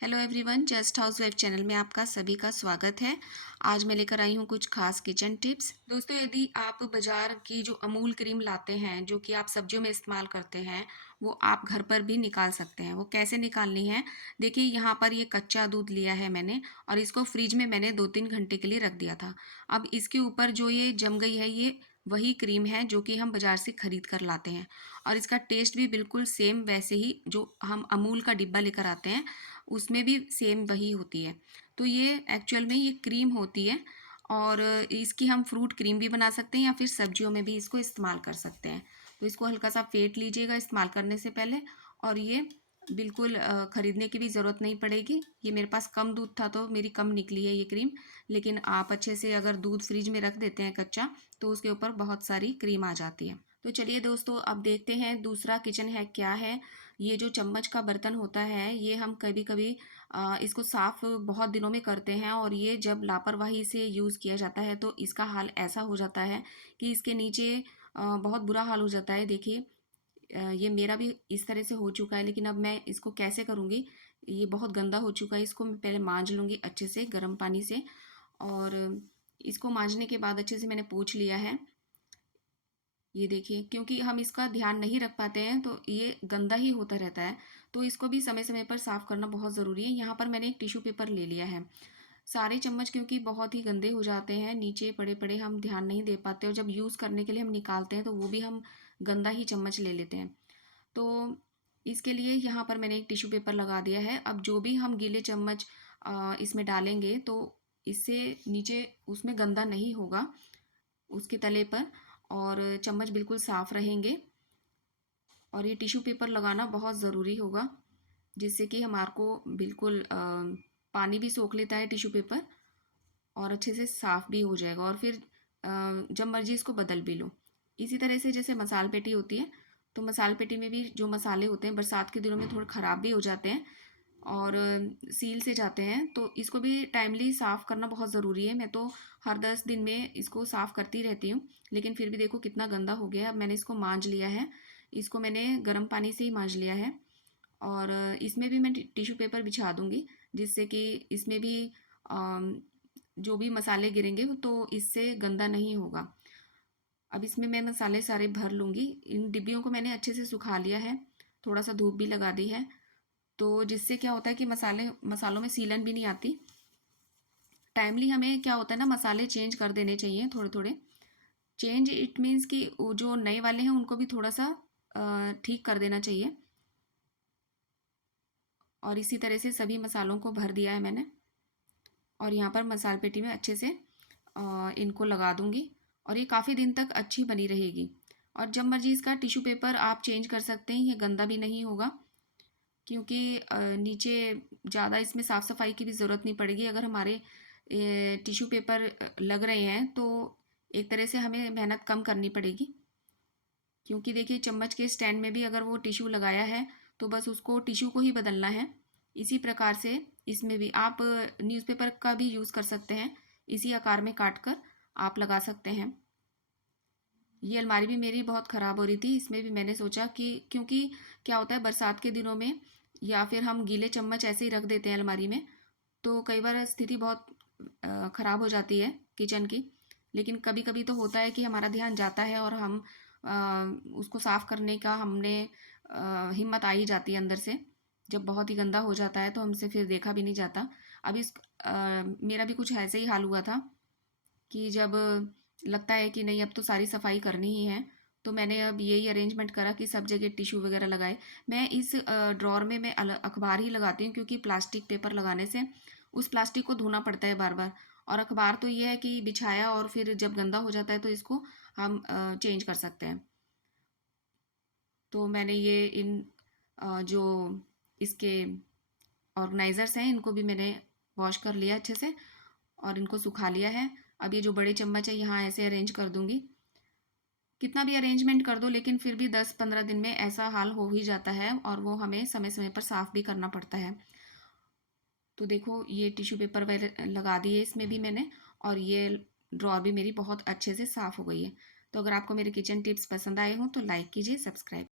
Hello everyone, just house wife channel में आपका सभी का स्वागत है। आज मैं लेकर आई हूँ कुछ खास किचन टिप्स। दोस्तों, यदि आप बाजार की जो अमूल क्रीम लाते हैं, जो कि आप सब्जियों में इस्तेमाल करते हैं, वो आप घर पर भी निकाल सकते हैं। वो कैसे निकालनी है? देखिए, यहाँ पर ये कच्चा दूध लिया है मैंने और इसको फ्रिज में मैंने 2-3 घंटे के लिए रख दिया था। अब इसके ऊपर जो ये जम गई है, ये वही क्रीम है जो कि हम बाजार से खरीद कर लाते हैं और इसका टेस्ट भी बिल्कुल सेम वैसे ही जो हम अमूल का डिब्बा लेकर आते हैं उसमें भी सेम वही होती है। तो ये एक्चुअल में ये क्रीम होती है और इसकी हम फ्रूट क्रीम भी बना सकते हैं या फिर सब्जियों में भी इसको इस्तेमाल कर सकते हैं। तो इसको हल्का सा फेंट लीजिएगा इस्तेमाल करने से पहले और ये बिल्कुल ख़रीदने की भी ज़रूरत नहीं पड़ेगी। ये मेरे पास कम दूध था तो मेरी कम निकली है ये क्रीम, लेकिन आप अच्छे से अगर दूध फ्रिज में रख देते हैं कच्चा तो उसके ऊपर बहुत सारी क्रीम आ जाती है। तो चलिए दोस्तों, अब देखते हैं दूसरा किचन हैक क्या है। ये जो चम्मच का बर्तन होता है, ये हम कभी कभी इसको साफ़ बहुत दिनों में करते हैं और ये जब लापरवाही से यूज़ किया जाता है तो इसका हाल ऐसा हो जाता है कि इसके नीचे बहुत बुरा हाल हो जाता है। देखिए, ये मेरा भी इस तरह से हो चुका है, लेकिन अब मैं इसको कैसे करूँगी? ये बहुत गंदा हो चुका है, इसको मैं पहले मांज लूँगी अच्छे से गर्म पानी से और इसको मांजने के बाद अच्छे से मैंने पोंछ लिया है। ये देखिए, क्योंकि हम इसका ध्यान नहीं रख पाते हैं तो ये गंदा ही होता रहता है। तो इसको भी समय समय पर साफ़ करना बहुत ज़रूरी है। यहाँ पर मैंने एक टिश्यू पेपर ले लिया है। सारे चम्मच क्योंकि बहुत ही गंदे हो जाते हैं, नीचे पड़े पड़े हम ध्यान नहीं दे पाते और जब यूज़ करने के लिए हम निकालते हैं तो वो भी हम गंदा ही चम्मच ले लेते हैं। तो इसके लिए यहाँ पर मैंने एक टिश्यू पेपर लगा दिया है। अब जो भी हम गीले चम्मच इसमें डालेंगे तो इससे नीचे उसमें गंदा नहीं होगा उसके तले पर और चम्मच बिल्कुल साफ़ रहेंगे। और ये टिश्यू पेपर लगाना बहुत ज़रूरी होगा जिससे कि हमारे को बिल्कुल पानी भी सोख लेता है टिश्यू पेपर और अच्छे से साफ़ भी हो जाएगा और फिर जब मर्जी इसको बदल भी लो। इसी तरह से जैसे मसाल पेटी होती है, तो मसाल पेटी में भी जो मसाले होते हैं बरसात के दिनों में थोड़े ख़राब भी हो जाते हैं और सील से जाते हैं, तो इसको भी टाइमली साफ़ करना बहुत ज़रूरी है। मैं तो हर 10 दिन में इसको साफ़ करती रहती हूँ, लेकिन फिर भी देखो कितना गंदा हो गया है। अब मैंने इसको मांज लिया है, इसको मैंने गर्म पानी से ही मांज लिया है और इसमें भी मैं टिश्यू पेपर बिछा दूँगी जिससे कि इसमें भी अम, जो भी मसाले गिरेंगे तो इससे गंदा नहीं होगा। अब इसमें मैं मसाले सारे भर लूँगी। इन डिब्बियों को मैंने अच्छे से सुखा लिया है, थोड़ा सा धूप भी लगा दी है, तो जिससे क्या होता है कि मसालों में सीलन भी नहीं आती। टाइमली हमें क्या होता है ना, मसाले चेंज कर देने चाहिए थोड़े थोड़े। चेंज इट मीन्स कि वो जो नए वाले हैं उनको भी थोड़ा सा ठीक कर देना चाहिए। और इसी तरह से सभी मसालों को भर दिया है मैंने और यहाँ पर मसाल पेटी में अच्छे से इनको लगा दूँगी और ये काफ़ी दिन तक अच्छी बनी रहेगी। और जब मर्जी इसका टिश्यू पेपर आप चेंज कर सकते हैं, ये गंदा भी नहीं होगा क्योंकि नीचे ज़्यादा इसमें साफ़ सफाई की भी ज़रूरत नहीं पड़ेगी। अगर हमारे टिश्यू पेपर लग रहे हैं तो एक तरह से हमें मेहनत कम करनी पड़ेगी, क्योंकि देखिए चम्मच के स्टैंड में भी अगर वो टिश्यू लगाया है तो बस उसको टिश्यू को ही बदलना है। इसी प्रकार से इसमें भी आप न्यूज़पेपर का भी यूज़ कर सकते हैं, इसी आकार में काट कर आप लगा सकते हैं। ये अलमारी भी मेरी बहुत ख़राब हो रही थी, इसमें भी मैंने सोचा कि क्योंकि क्या होता है बरसात के दिनों में या फिर हम गीले चम्मच ऐसे ही रख देते हैं अलमारी में, तो कई बार स्थिति बहुत ख़राब हो जाती है किचन की। लेकिन कभी कभी तो होता है कि हमारा ध्यान जाता है और हम उसको साफ़ करने का हमने हिम्मत आ ही जाती है अंदर से। जब बहुत ही गंदा हो जाता है तो हमसे फिर देखा भी नहीं जाता। अब मेरा भी कुछ ऐसे ही हाल हुआ था कि जब लगता है कि नहीं अब तो सारी सफाई करनी ही है, तो मैंने अब यही अरेंजमेंट करा कि सब जगह टिश्यू वगैरह लगाए। मैं इस ड्रॉर में मैं अखबार ही लगाती हूँ क्योंकि प्लास्टिक पेपर लगाने से उस प्लास्टिक को धोना पड़ता है बार बार। और अखबार तो ये है कि बिछाया और फिर जब गंदा हो जाता है तो इसको हम चेंज कर सकते हैं। तो मैंने ये इन जो इसके ऑर्गेनाइज़र्स हैं इनको भी मैंने वॉश कर लिया अच्छे से और इनको सुखा लिया है। अब ये जो बड़े चम्मच है यहाँ ऐसे अरेंज कर दूँगी। कितना भी अरेंजमेंट कर दो लेकिन फिर भी 10-15 दिन में ऐसा हाल हो ही जाता है और वो हमें समय समय पर साफ़ भी करना पड़ता है। तो देखो ये टिश्यू पेपर वगैरह लगा दिए इसमें भी मैंने और ये ड्रॉर भी मेरी बहुत अच्छे से साफ़ हो गई है। तो अगर आपको मेरे किचन टिप्स पसंद आए हों तो लाइक कीजिए, सब्सक्राइब